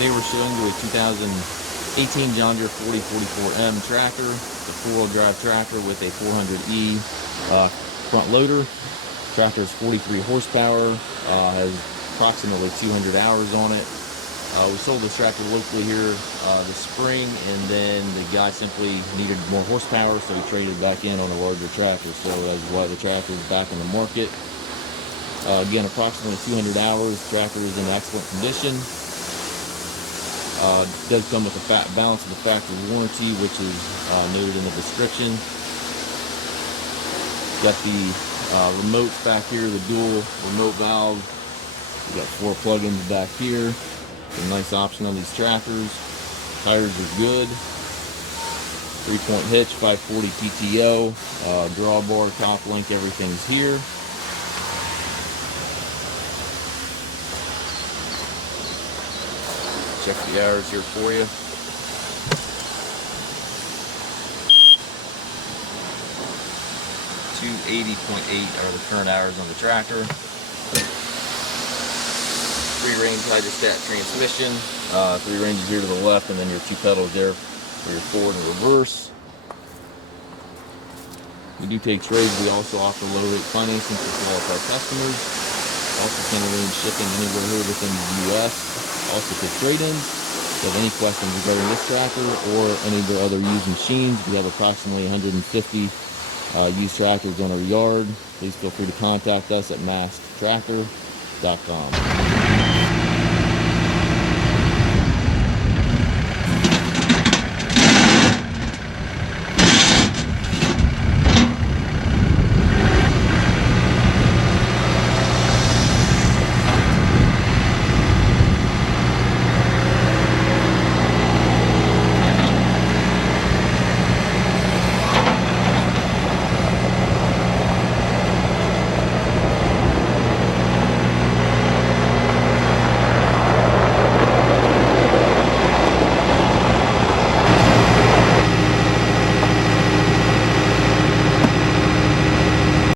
Today we're showing you a 2018 John Deere 4044M tractor. It's a four-wheel drive tractor with a 400E front loader. Tractor is 43 horsepower, has approximately 200 hours on it. We sold this tractor locally here this spring, and then the guy simply needed more horsepower, so he traded back in on a larger tractor. So that's why the tractor is back in the market. Again, approximately 200 hours. Tractor is in excellent condition. Does come with a balance of the factory warranty, which is noted in the description. Got the remotes back here, the dual remote valve. We got 4 plugins back here. A nice option on these tractors. Tires are good. 3-point hitch, 540 PTO, drawbar, top link, everything's here. Check the hours here for you. .8 are the current hours on the tractor. 3 Range HST Transmission, 3 ranges here to the left, and then your 2 pedals there for your forward and reverse. We do take trades. We also offer low rate financing for qualified customers. Also can arrange shipping anywhere here within the U.S. Also take trade-ins. If you have any questions regarding this tractor or any of the other used machines, we have approximately 150 used tractors on our yard. Please feel free to contact us at masttractor.com.